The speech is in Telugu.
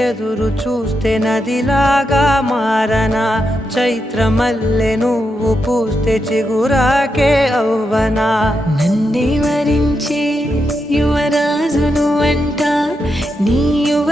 ఎదురు చూస్తే నదిలాగా మారనా చైత్రమల్లె నువ్వు పూస్తే చిగురాకే అవ్వనా నన్నే వరించే యువరాజును అంట నీ యువ